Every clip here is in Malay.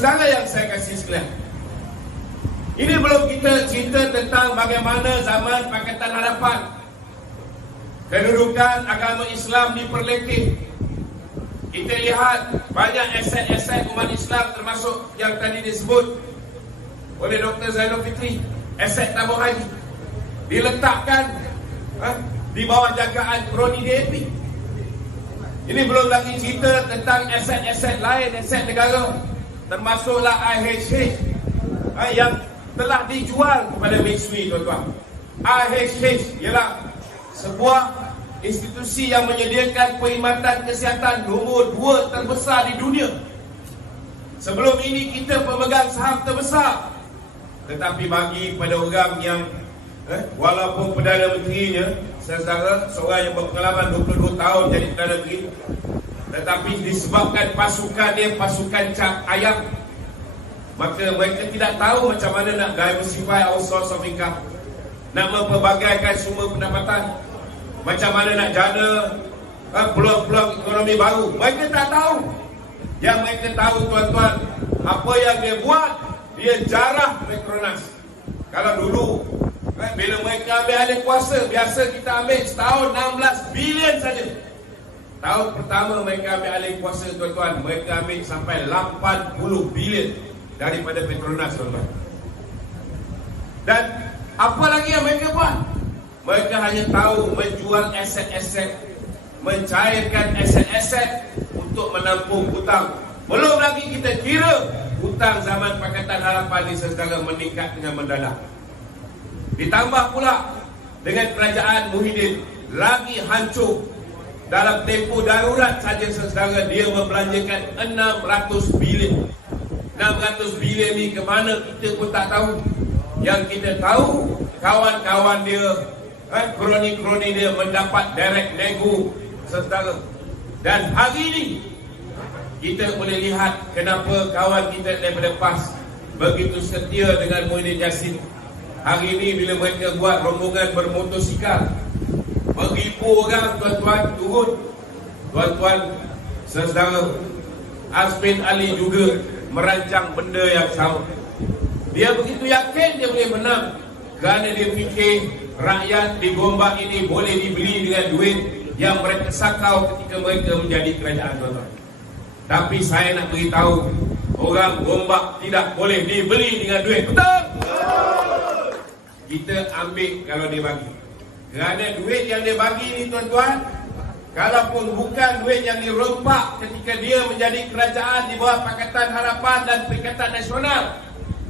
Saudara yang saya kasih sekalian, ini belum kita cerita tentang bagaimana zaman Pakatan Harapan kedudukan agama Islam diperlekeh. Kita lihat banyak aset-aset umat Islam, termasuk yang tadi disebut oleh Dr. Zainul Fitri, aset tabung haji diletakkan di bawah jagaan kroni DAP. Ini belum lagi cerita tentang aset-aset lain, aset negara, termasuklah IHH yang telah dijual kepada Maiswi, tuan-tuan. IHH ialah sebuah institusi yang menyediakan perkhidmatan kesihatan nombor 2 terbesar di dunia. Sebelum ini kita pemegang saham terbesar. Tetapi bagi pada orang yang walaupun Perdana Menterinya seorang yang berpengalaman 22 tahun jadi Perdana Menteri, tetapi disebabkan pasukan dia pasukan cap ayam, maka mereka tidak tahu macam mana nak diversify our source of income, nak memperbagaikan sumber pendapatan, macam mana nak jana peluang-peluang ekonomi baru. Mereka tak tahu. Yang mereka tahu, tuan-tuan, apa yang dia buat, dia jarah Petronas. Kalau dulu bila mereka ambil alih kuasa, biasa kita ambil setahun 16 bilion saja. Tahun pertama mereka ambil alih kuasa, tuan-tuan, mereka ambil sampai 80 bilion daripada Petronas, tuan-tuan. Dan apa lagi yang mereka buat? Mereka hanya tahu menjual aset-aset, mencairkan aset-aset untuk menampung hutang. Belum lagi kita kira hutang zaman Pakatan Harapan ini sedang meningkat dengan mendadak. Ditambah pula dengan kerajaan Muhyiddin lagi hancur. Dalam tempoh darurat saja saudara, dia membelanjakan 600 bilion. 600 bilion ni ke mana kita pun tak tahu. Yang kita tahu, kawan-kawan dia, kroni-kroni dia mendapat direct nego, saudara. Dan hari ini kita boleh lihat kenapa kawan kita daripada PAS begitu setia dengan Muhyiddin Yassin. Hari ini bila mereka buat rombongan bermotosikal, beribu orang, tuan-tuan, turun. Tuan-tuan, saudara, Azmin Ali juga merancang benda yang sama. Dia begitu yakin dia boleh menang kerana dia fikir rakyat di Gombak ini boleh dibeli dengan duit yang mereka sakau ketika mereka menjadi kerajaan, tuan-tuan. Tapi saya nak beritahu, orang Gombak tidak boleh dibeli dengan duit. Betul? Kita ambil kalau dia bagi. Kerana duit yang dia bagi ni, tuan-tuan, kalaupun bukan duit yang dirempak ketika dia menjadi kerajaan di bawah Pakatan Harapan dan Perikatan Nasional,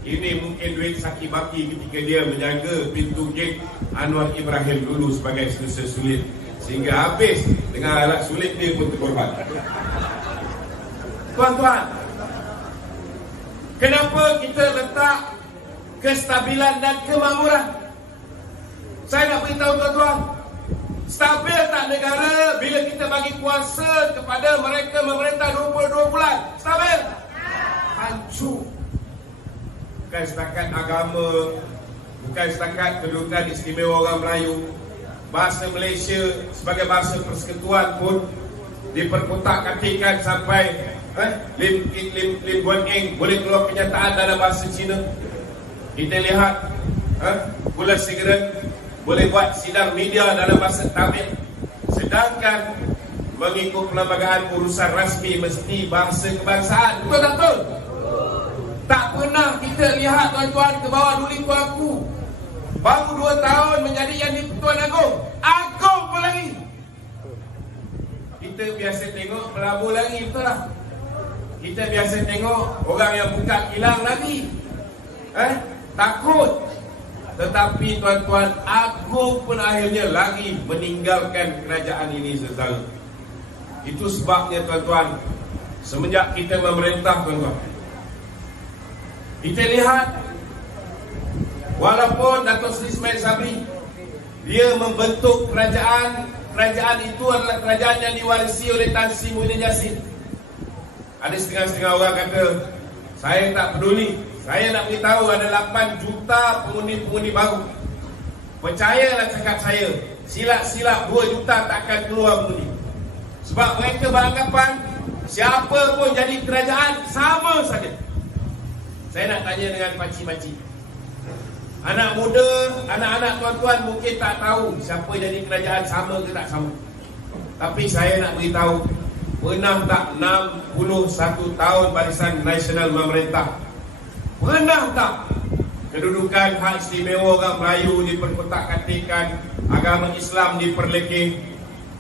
ini mungkin duit saki baki ketika dia menjaga pintu gate Anwar Ibrahim dulu sebagai selesa sulit, sehingga habis dengan alat sulit dia pun terkorban. Tuan-tuan, kenapa kita letak kestabilan dan kemakmuran? Saya nak beritahu tuan-tuan, stabil tak negara bila kita bagi kuasa kepada mereka memerintah 22 bulan? Stabil? Hancur. Bukan setakat agama, bukan setakat kedudukan istimewa orang Melayu, bahasa Malaysia sebagai bahasa persekutuan pun diperkotak-katikkan sampai Lim Guan Eng boleh keluar kenyataan dalam bahasa Cina. Kita lihat Gula Sigaret boleh buat sidang media dalam bahasa Tamil. Sedangkan mengikut perlembagaan urusan rasmi mesti bahasa kebangsaan. Betul tak betul? Tak pernah kita lihat, tuan-tuan, ke bawah duli aku. Baru 2 tahun menjadi yang di-Pertuan Agong. Agong pun lagi. Kita biasa tengok melabur lagi, betul tak? Kita biasa tengok orang yang buka kilang lagi. Takut. Tetapi tuan-tuan, Agong pun akhirnya lagi meninggalkan kerajaan ini, saudara. Itu sebabnya, tuan-tuan, semenjak kita memerintah, tuan-tuan, kita lihat walaupun Datuk Seri Ismail Sabri dia membentuk kerajaan itu adalah kerajaan yang diwarisi oleh Tan Sri Muhyiddin Yassin. Ada setengah-setengah orang kata, saya tak peduli. Saya nak beritahu ada 8 juta pengundi-pengundi baru. Percayalah cakap saya, silap-silap 2 juta tak akan keluar pengundi. Sebab mereka beranggapan siapa pun jadi kerajaan sama saja. Saya nak tanya dengan pakcik-pakcik. Anak muda, anak-anak tuan-tuan mungkin tak tahu siapa jadi kerajaan, sama ke tak sama. Tapi saya nak beritahu, pernah tak 61 tahun Barisan Nasional memerintah? Pernah tak kedudukan hak istimewa orang Melayu diperkotak-katikkan, agama Islam diperlekeh,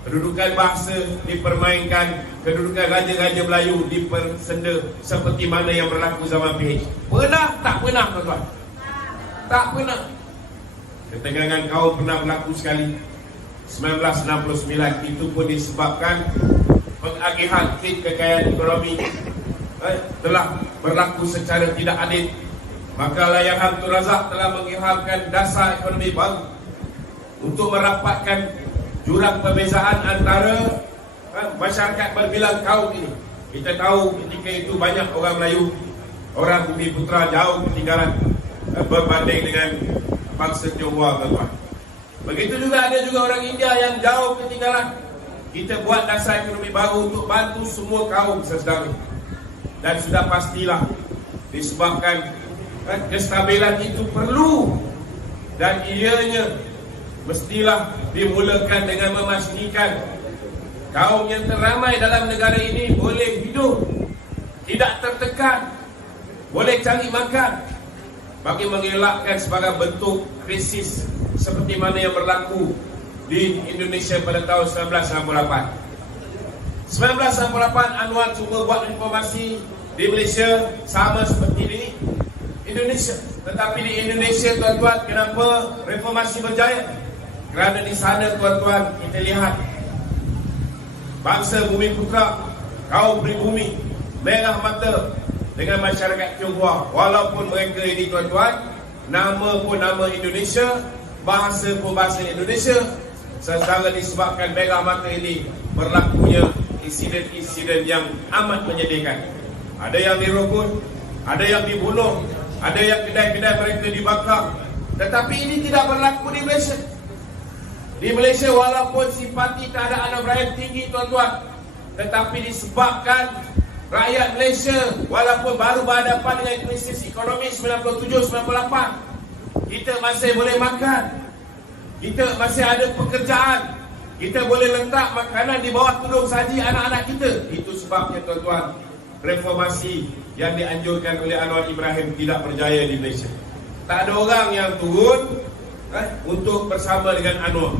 kedudukan bahasa dipermainkan, kedudukan raja-raja Melayu dipersenda seperti mana yang berlaku zaman PH? Pernah tak pernah tuan-tuan? Tak pernah. Ketegangan kaum pernah berlaku sekali 1969. Itu pun disebabkan pengagihan kekayaan ekonomi telah berlaku secara tidak adil. Maka Allahyarham Tun Razak telah mengilhamkan dasar ekonomi baru untuk merapatkan jurang perbezaan antara masyarakat berbilang kaum ini. Kita tahu ketika itu banyak orang Melayu, orang Bumi Putra jauh ketinggalan berbanding dengan bangsa Tionghoa, tuan-tuan. Begitu juga ada juga orang India yang jauh ketinggalan. Kita buat dasar ekonomi baru untuk bantu semua kaum sesedara. Dan sudah pastilah disebabkan kestabilan itu perlu, dan ianya mestilah dimulakan dengan memastikan kaum yang teramai dalam negara ini boleh hidup tidak tertekan, boleh cari makan, bagi mengelakkan sebagai bentuk krisis seperti mana yang berlaku di Indonesia pada tahun 1998. 1998 Anwar cuba buat reformasi di Malaysia sama seperti di Indonesia. Tetapi di Indonesia, tuan-tuan, kenapa reformasi berjaya? Kerana di sana, tuan-tuan, kita lihat bangsa Bumi Putra, kaum pribumi, merah mata dengan masyarakat Tionghoa. Walaupun mereka ini, tuan-tuan, nama pun nama Indonesia, bahasa pun bahasa Indonesia, secara disebabkan merah mata ini berlakunya insiden-insiden yang amat menyedihkan. Ada yang dirokok, ada yang dibunuh, ada yang kedai-kedai mereka dibakar. Tetapi ini tidak berlaku di Malaysia. Di Malaysia walaupun simpati terhadap Anwar Ibrahim tinggi, tuan-tuan, tetapi disebabkan rakyat Malaysia walaupun baru berhadapan dengan krisis ekonomi 97-98, kita masih boleh makan, kita masih ada pekerjaan, kita boleh letak makanan di bawah tudung saji anak-anak kita. Itu sebabnya, tuan-tuan, reformasi yang dianjurkan oleh Anwar Ibrahim tidak berjaya di Malaysia. Tak ada orang yang turun untuk bersama dengan Anwar.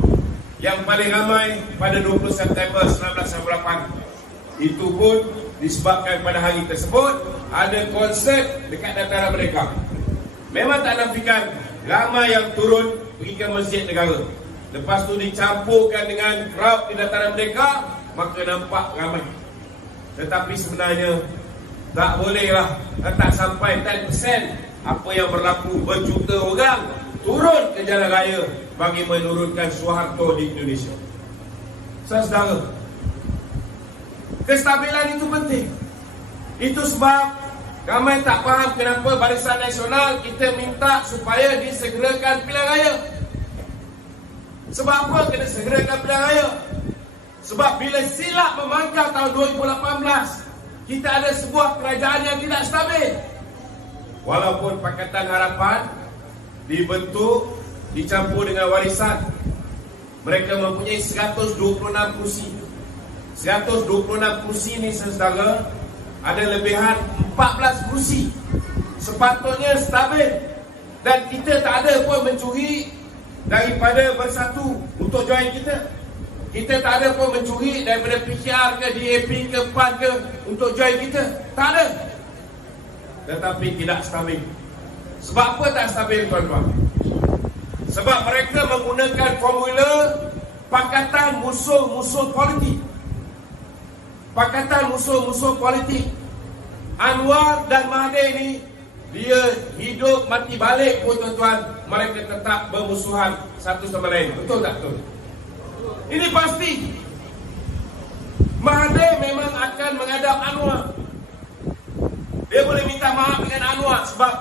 Yang paling ramai pada 20 September 1998. Itu pun disebabkan pada hari tersebut ada konsert dekat Dataran Merdeka. Memang tak nafikan ramai yang turun pergi ke Masjid Negara. Lepas tu dicampurkan dengan crowd di Dataran Merdeka, maka nampak ramai. Tetapi sebenarnya tak bolehlah, tak sampai 10% apa yang berlaku. Berjuta orang turun ke jalan raya bagi menurunkan Suharto di Indonesia. Saudara, kestabilan itu penting. Itu sebab ramai tak faham kenapa Barisan Nasional kita minta supaya disegerakan pilihan raya. Sebab apa kena segerakan pilihan raya? Sebab bila silap memangkah tahun 2018, kita ada sebuah kerajaan yang tidak stabil. Walaupun Pakatan Harapan dibentuk, dicampur dengan Warisan, mereka mempunyai 126 kursi. 126 kursi ni, saudara, ada lebihan 14 kursi. Sepatutnya stabil. Dan kita tak ada pun mencuri daripada Bersatu untuk join kita. Kita tak ada pun mencuri daripada PKR ke DAP ke PAN ke untuk join kita. Tak ada. Tetapi tidak stabil. Sebab apa tak stabil, tuan-tuan? Sebab mereka menggunakan formula Pakatan Musuh-Musuh Politik. Pakatan Musuh-Musuh Politik. Anwar dan Mahathir ni, dia hidup mati balik pun, tuan-tuan, mereka tetap bermusuhan satu sama lain. Betul tak? Betul. Ini pasti. Mahathir memang akan menghadap Anwar. Dia boleh minta maaf dengan Anwar. Sebab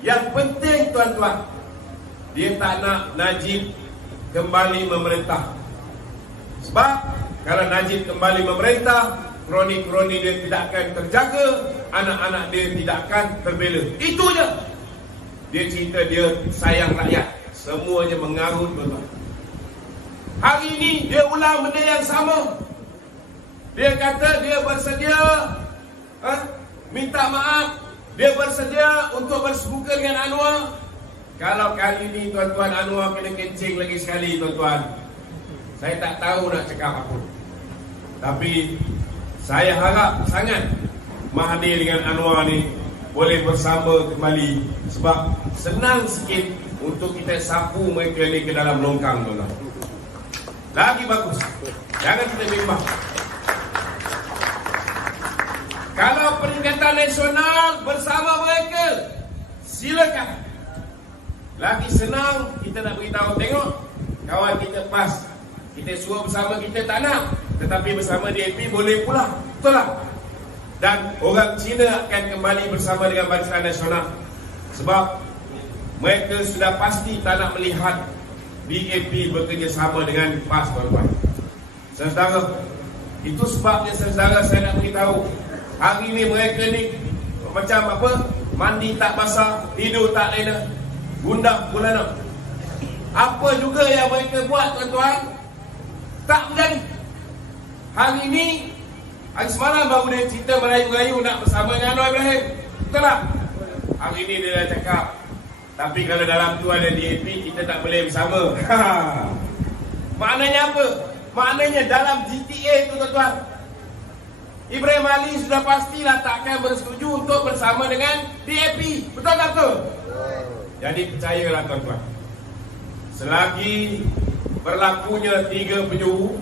yang penting, tuan-tuan, dia tak nak Najib kembali memerintah. Sebab kalau Najib kembali memerintah, kroni-kroni dia tidak akan terjaga. anak-anak dia tidak akan terbela. Itu je. Dia cerita dia sayang rakyat. Semuanya mengarut, tuan-tuan. Hari ini dia ulang benda yang sama. Dia kata dia bersedia minta maaf. Dia bersedia untuk bersemuka dengan Anwar. Kalau kali ini tuan-tuan Anwar kena kencing lagi sekali, tuan-tuan, saya tak tahu nak cakap apa. Tapi saya harap sangat Mahathir dengan Anwar ni boleh bersama kembali. Sebab senang sikit untuk kita sapu mereka ni ke dalam longkang, tuan-tuan. Lagi bagus. Jangan kita bimbang. Kalau Perikatan Nasional bersama mereka, silakan. Lagi senang kita nak beritahu, tengok kawan kita PAS, kita suruh bersama kita tak nak, tetapi bersama DAP boleh pula. Betul tak? Dan orang Cina akan kembali bersama dengan Barisan Nasional. Sebab mereka sudah pasti tak nak melihat DAP bekerjasama dengan PAS, tuan-tuan. Saudara, itu sebabnya saudara saya nak beritahu, hari ni mereka ni macam apa? Mandi tak basah, tidur tak lena, gundah gulana. Apa juga yang mereka buat, tuan-tuan, tak menjadi. Hari ni, hari semalam baru dia cerita merayu-rayu nak bersama dengan Anwar Ibrahim. Betul tak? Hari ni dia dah cakap, tapi kalau dalam tu ada DAP, kita tak boleh bersama. Maknanya apa? Maknanya dalam GTA tu, tuan-tuan, Ibrahim Ali sudah pastilah takkan bersetuju untuk bersama dengan DAP. Betul tak betul? Jadi percayalah, tuan-tuan, selagi berlakunya 3 penjuru,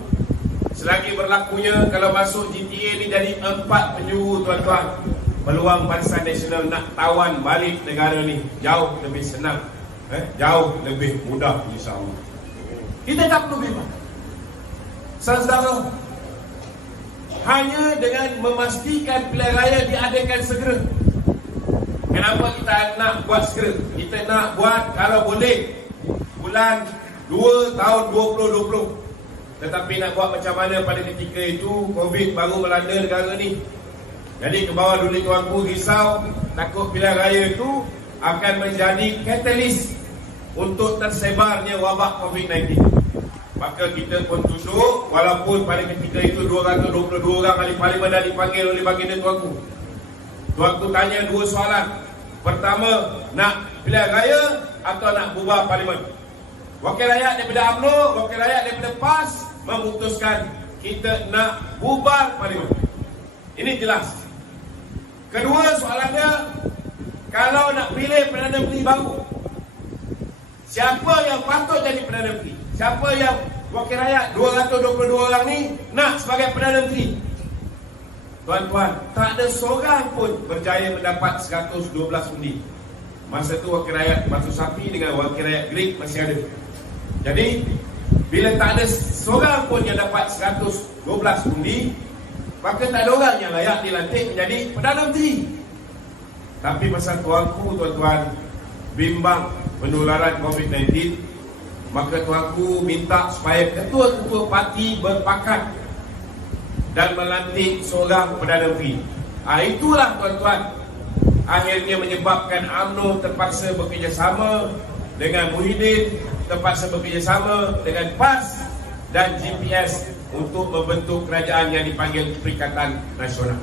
selagi berlakunya kalau masuk GTA ni jadi 4 penjuru, tuan-tuan, peluang Barisan Nasional nak tawan balik negara ni jauh lebih senang, jauh lebih mudah, insya-Allah. Kita tak perlu bimbang. Saudara, hanya dengan memastikan pilihan raya diadakan segera. Kenapa kita nak buat segera? Kita nak buat kalau boleh bulan 2 tahun 2020. Tetapi nak buat macam mana pada ketika itu COVID baru melanda negara ni. Jadi ke bawah dulu tuanku risau takut pilihan raya itu akan menjadi katalis untuk tersebarnya wabak COVID-19. Maka kita pun tunduk, walaupun pada ketika itu 222 orang ahli parlimen dah dipanggil oleh baginda tuanku. Tuanku tanya 2 soalan. Pertama, nak pilihan raya atau nak bubar parlimen? Wakil rakyat daripada UMNO, wakil rakyat daripada PAS memutuskan kita nak bubar parlimen. Ini jelas. Kedua soalannya, kalau nak pilih Perdana Menteri baru, siapa yang patut jadi Perdana Menteri? Siapa yang wakil rakyat 222 orang ni nak sebagai Perdana Menteri? Tuan-tuan, tak ada seorang pun berjaya mendapat 112 undi. Masa tu wakil rakyat Batu Sapi dengan wakil rakyat Greek masih ada. Jadi, bila tak ada seorang pun yang dapat 112 undi, maka tak ada orang yang layak dilantik menjadi Perdana Menteri. Tapi pasal tuanku, tuan-tuan, bimbang penularan COVID-19, maka tuanku minta supaya ketua-ketua parti berpakat dan melantik seorang Perdana Menteri. Itulah, tuan-tuan, akhirnya menyebabkan UMNO terpaksa bekerjasama dengan Muhyiddin, terpaksa bekerjasama dengan PAS dan GPS untuk membentuk kerajaan yang dipanggil Perikatan Nasional.